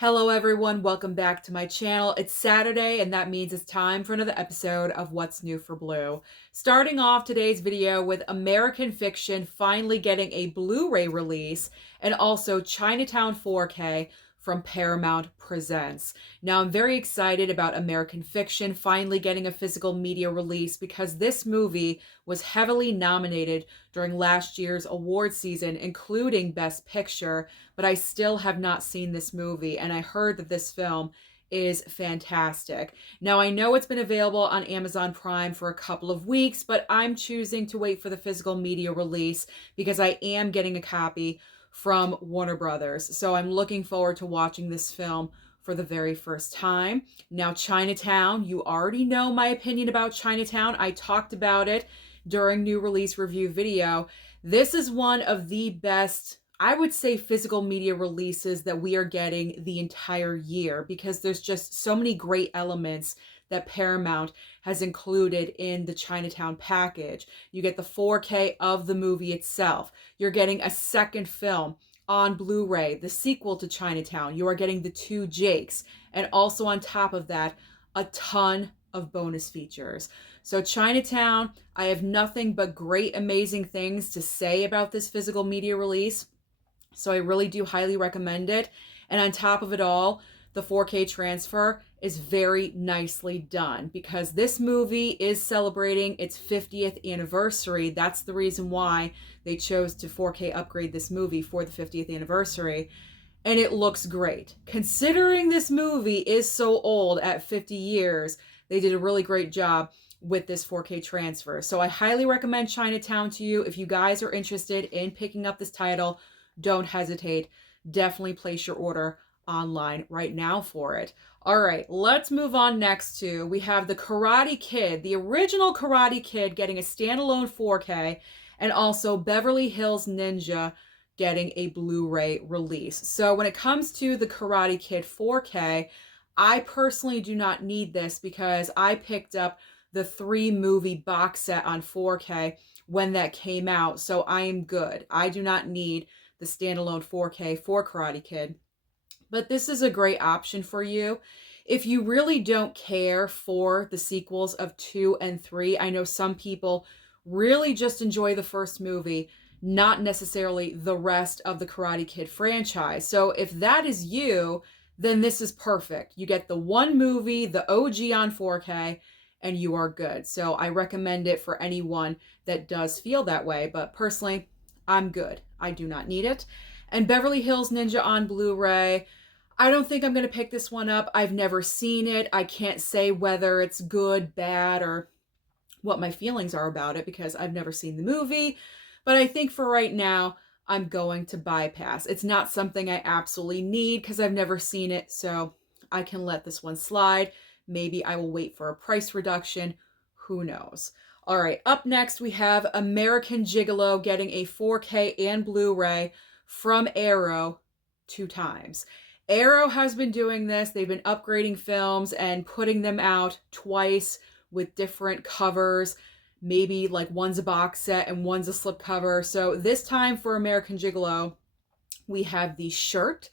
Hello everyone, welcome back to my channel. It's Saturday and that means it's time for another episode of What's New for Blue. Starting off today's video with American Fiction finally getting a Blu-ray release and also Chinatown 4K from Paramount Presents. Now I'm very excited about American Fiction finally getting a physical media release because this movie was heavily nominated during last year's award season, including Best Picture, but I still have not seen this movie, and I heard that this film is fantastic. Now, I know it's been available on Amazon Prime for a couple of weeks, but I'm choosing to wait for the physical media release because I am getting a copy from Warner Brothers. So I'm looking forward to watching this film for the very first time. Now, Chinatown, you already know my opinion about Chinatown. I talked about it during new release review video. This is one of the best, I would say, physical media releases that we are getting the entire year because there's just so many great elements that Paramount has included in the Chinatown package. You get the 4K of the movie itself. You're getting a second film on Blu-ray, the sequel to Chinatown. You are getting the two Jakes. And also on top of that, a ton of bonus features. So Chinatown, I have nothing but great, amazing things to say about this physical media release. So I really do highly recommend it. And on top of it all, the 4K transfer is very nicely done because this movie is celebrating its 50th anniversary. That's the reason why they chose to 4K upgrade this movie for the 50th anniversary. And it looks great. Considering this movie is so old at 50 years, they did a really great job with this 4K transfer. So I highly recommend Chinatown to you. If you guys are interested in picking up this title, don't hesitate. Definitely place your order online right now for it. All right, let's move on next to, we have the Karate Kid, the original Karate Kid getting a standalone 4K, and also Beverly Hills Ninja getting a Blu-ray release. So when it comes to the Karate Kid 4K, I personally do not need this because I picked up the 3-movie box set on 4K when that came out, so I am good. I do not need the standalone 4K for Karate Kid. But this is a great option for you. If you really don't care for the sequels of 2 and 3, I know some people really just enjoy the first movie, not necessarily the rest of the Karate Kid franchise. So if that is you, then this is perfect. You get the one movie, the OG on 4K, and you are good. So I recommend it for anyone that does feel that way. But personally, I'm good. I do not need it. And Beverly Hills Ninja on Blu-ray, I don't think I'm going to pick this one up. I've never seen it. I can't say whether it's good, bad, or what my feelings are about it because I've never seen the movie. But I think for right now, I'm going to bypass. It's not something I absolutely need because I've never seen it, so I can let this one slide. Maybe I will wait for a price reduction. Who knows? All right, up next we have American Gigalo getting a 4K and Blu-ray from Arrow 2 times. Arrow has been doing this. They've been upgrading films and putting them out twice with different covers. Maybe like one's a box set and one's a slipcover. So this time for American Gigalo, we have the shirt,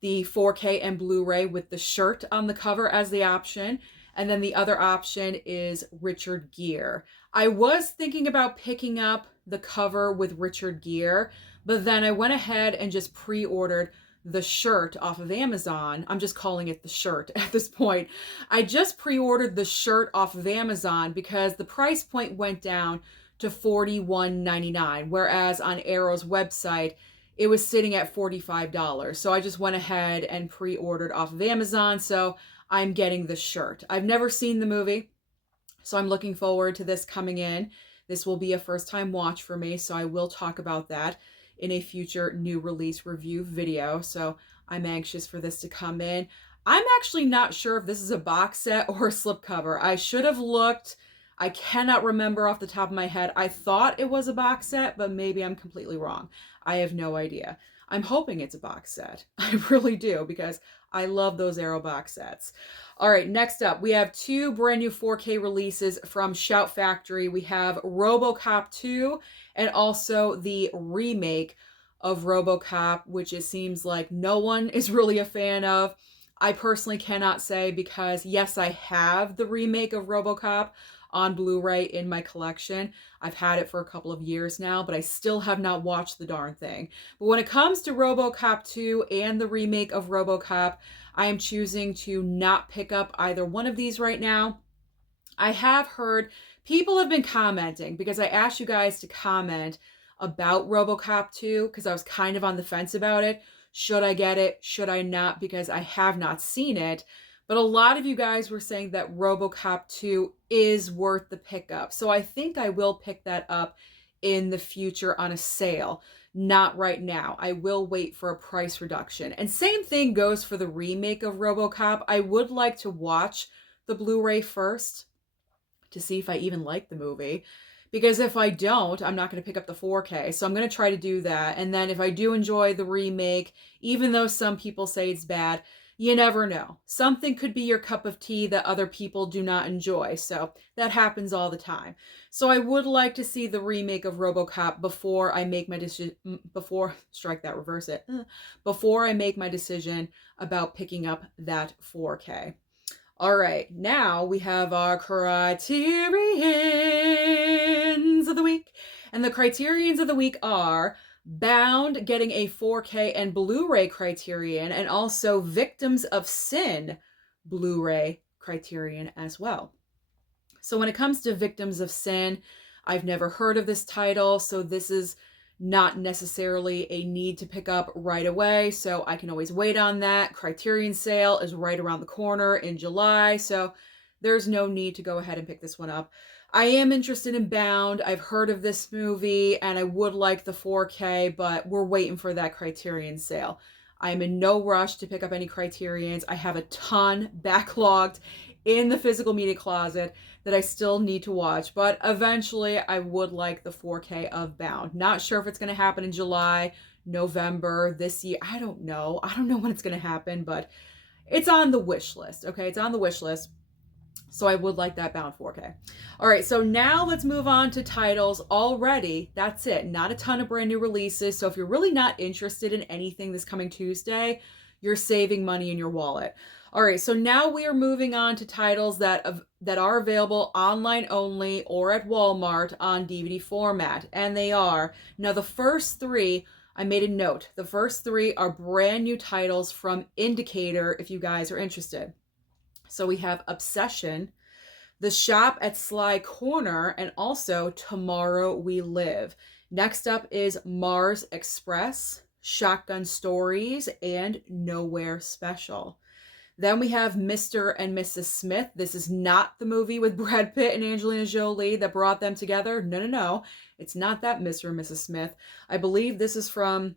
the 4K and Blu-ray with the shirt on the cover as the option. And then the other option is Richard Gere. I was thinking about picking up the cover with Richard Gere, but then I went ahead and just pre-ordered the shirt off of Amazon. I'm just calling it the shirt at this point. I just pre-ordered the shirt off of Amazon because the price point went down to $41.99, whereas on Arrow's website, it was sitting at $45. So I just went ahead and pre-ordered off of Amazon. So I'm getting the shirt. I've never seen the movie, so I'm looking forward to this coming in. This will be a first-time watch for me, so I will talk about that in a future new release review video. So I'm anxious for this to come in. I'm actually not sure if this is a box set or a slipcover. I should have looked. I cannot remember off the top of my head. I thought it was a box set, but maybe I'm completely wrong. I have no idea. I'm hoping it's a box set. I really do because I love those Arrow box sets. All right, next up, we have 2 brand new 4K releases from Shout Factory. We have Robocop 2 and also the remake of Robocop, which it seems like no one is really a fan of. I personally cannot say because, yes, I have the remake of Robocop on Blu-ray in my collection. I've had it for a couple of years now, but I still have not watched the darn thing. But when it comes to Robocop 2 and the remake of Robocop, I am choosing to not pick up either one of these right now. I have heard people have been commenting because I asked you guys to comment about Robocop 2 because I was kind of on the fence about it. Should I get it? Should I not? Because I have not seen it. But a lot of you guys were saying that Robocop 2 is worth the pickup. So I think I will pick that up in the future on a sale. Not right now. I will wait for a price reduction. And same thing goes for the remake of Robocop. I would like to watch the Blu-ray first to see if I even like the movie. Because if I don't, I'm not going to pick up the 4K. So I'm going to try to do that. And then if I do enjoy the remake, even though some people say it's bad, you never know. Something could be your cup of tea that other people do not enjoy. So that happens all the time. So I would like to see the remake of Robocop before I make my decision, before I make my decision about picking up that 4K. All right, now we have our Criterions of the week. And the Criterions of the week are Bound, getting a 4K and Blu-ray Criterion, and also Victims of Sin Blu-ray Criterion as well. So when it comes to Victims of Sin, I've never heard of this title, so this is not necessarily a need to pick up right away, so I can always wait on that. Criterion sale is right around the corner in July, so there's no need to go ahead and pick this one up. I am interested in Bound. I've heard of this movie, and I would like the 4K, but we're waiting for that Criterion sale. I'm in no rush to pick up any Criterions. I have a ton backlogged in the physical media closet that I still need to watch, but eventually I would like the 4K of Bound. Not sure if it's going to happen in July, November, this year. I don't know when it's going to happen, but it's on the wish list. Okay, it's on the wish list. So I would like that Bound 4K. All right, so now let's move on to titles already. That's it. Not a ton of brand new releases. So if you're really not interested in anything this coming Tuesday, you're saving money in your wallet. All right, so now we are moving on to titles that are available online only or at Walmart on DVD format. And they are, now the first three, I made a note. The first three are brand new titles from Indicator if you guys are interested. So we have Obsession, The Shop at Sly Corner, and also Tomorrow We Live. Next up is Mars Express, Shotgun Stories, and Nowhere Special. Then we have Mr. and Mrs. Smith. This is not the movie with Brad Pitt and Angelina Jolie that brought them together. No. It's not that Mr. and Mrs. Smith. I believe this is from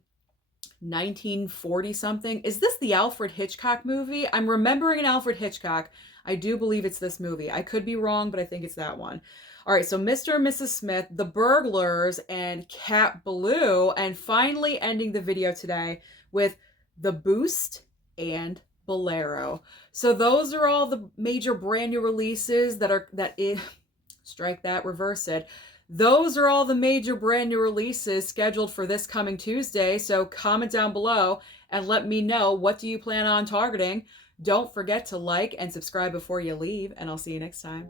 1940 something. Is this the Alfred Hitchcock movie? I'm remembering an Alfred Hitchcock. I do believe it's this movie. I could be wrong, but I think it's that one. All right, so Mr. and Mrs. Smith, The Burglars, and Cat Ballou, and finally ending the video today with The Boost and Bolero. So those are all the major brand new releases strike that, reverse it. Those are all the major brand new releases scheduled for this coming Tuesday. So comment down below and let me know, what do you plan on targeting? Don't forget to like and subscribe before you leave, and I'll see you next time.